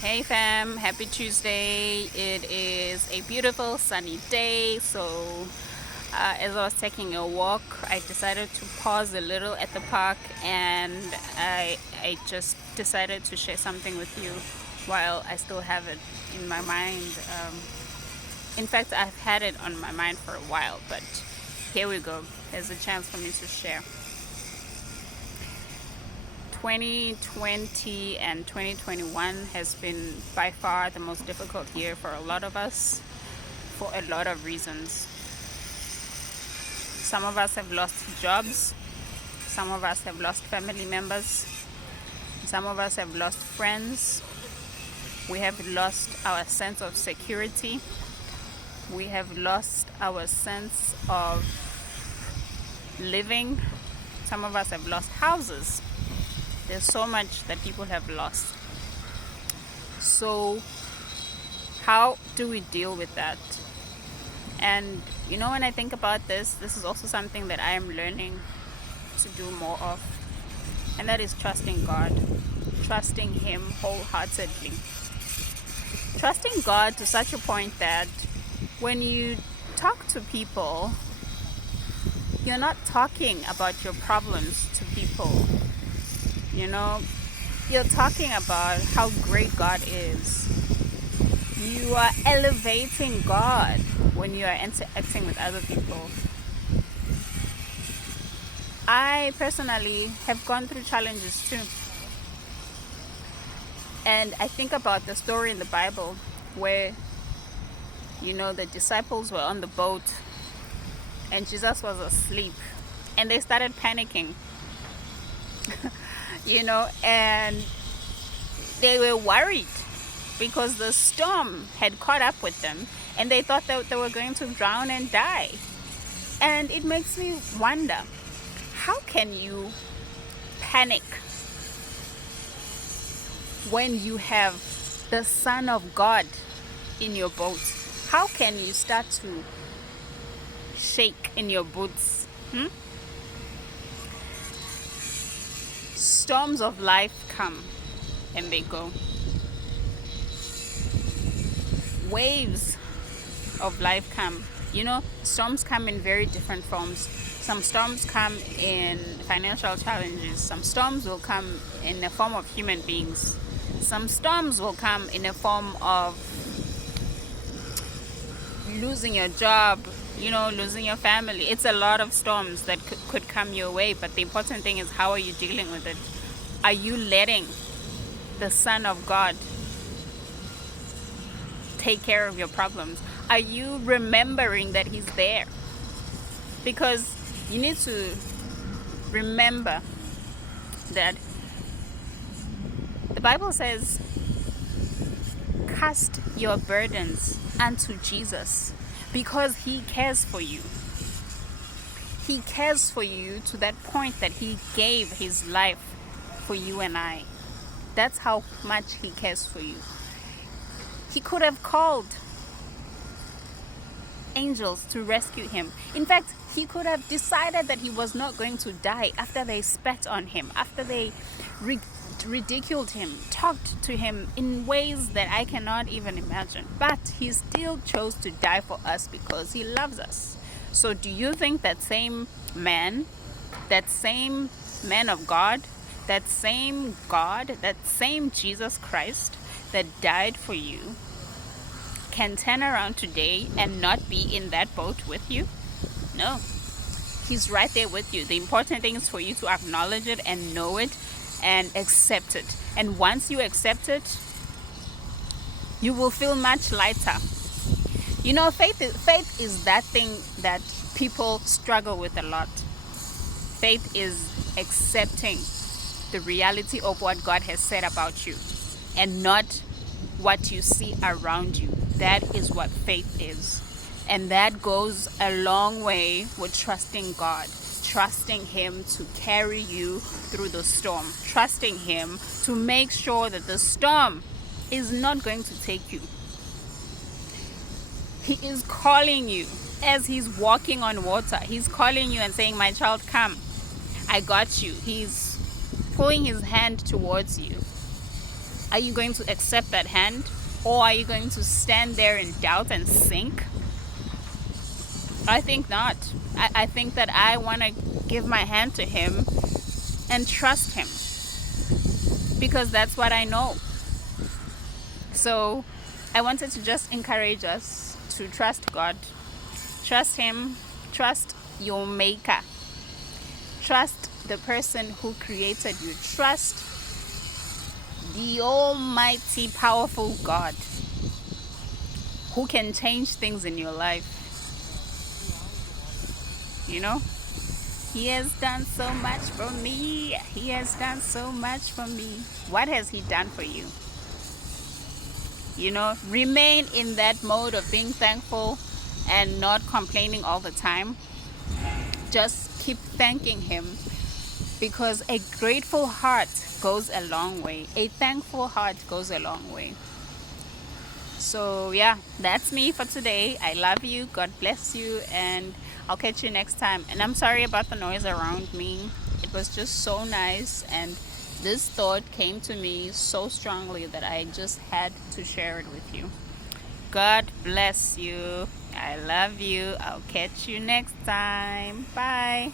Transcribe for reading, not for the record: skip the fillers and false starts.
Hey fam, happy Tuesday. It is a beautiful sunny day. As I was taking a walk, I decided to pause a little at the park and I just decided to share something with you while I still have it in my mind. In fact, I've had it on my mind for a while, but here we go. There's a chance for me to share. 2020 and 2021 has been by far the most difficult year for a lot of us for a lot of reasons. Some of us have lost jobs, some of us have lost family members, some of us have lost friends, we have lost our sense of security, we have lost our sense of living, some of us have lost houses. There's so much that people have lost. So how do we deal with that? And when I think about this is also something that I am learning to do more of. And that is trusting God, trusting Him wholeheartedly. Trusting God to such a point that when you talk to people, you're not talking about your problems to people. You're talking about how great God is. You are elevating God when you are interacting with other people. I personally have gone through challenges too. And I think about the story in the Bible where, the disciples were on the boat and Jesus was asleep and they started panicking. And they were worried because the storm had caught up with them and they thought that they were going to drown and die. And it makes me wonder, how can you panic when you have the Son of God in your boat? How can you start to shake in your boots? Storms of life come and they go. Waves of life come. Storms come in very different forms. Some storms come in financial challenges. Some storms will come in the form of human beings. Some storms will come in a form of losing your job, losing your family. It's a lot of storms that could come your way, but the important thing is, how are you dealing with it? Are you letting the Son of God take care of your problems? Are you remembering that He's there? Because you need to remember that the Bible says, cast your burdens unto Jesus, because He cares for you. He cares for you to that point that He gave His life for you and I. That's how much He cares for you. He could have called angels to rescue him. In fact, He could have decided that he was not going to die after they spat on him, after they ridiculed him, talked to him in ways that I cannot even imagine. But He still chose to die for us because He loves us. So do you think that same man of God, that same Jesus Christ that died for you can turn around today and not be in that boat with you? No. He's right there with you. The important thing is for you to acknowledge it and know it and accept it. And once you accept it, you will feel much lighter. Faith is that thing that people struggle with a lot. Faith is accepting the reality of what God has said about you and not what you see around you. That is what faith is. And that goes a long way with trusting God, trusting Him to carry you through the storm, trusting Him to make sure that the storm is not going to take you. He is calling you as He's walking on water. He's calling you and saying, my child, come. I got you. He's pulling His hand towards you. Are you going to accept that hand? Or are you going to stand there in doubt and sink? I think not. I think that I want to give my hand to him and trust him, because that's what I know. So I wanted to just encourage us to trust God, trust him, trust your maker, trust the person who created you, trust the almighty powerful God who can change things in your life. You know, he has done so much for me. He has done so much for me. What has he done for you? You know, remain in that mode of being thankful and not complaining all the time. Just keep thanking him, because a grateful heart goes a long way. A thankful heart goes a long way. So yeah, that's me for today. I love you. God bless you, and I'll catch you next time. And I'm sorry about the noise around me. It was just so nice, and this thought came to me so strongly that I just had to share it with you. God bless you. I love you. I'll catch you next time. Bye.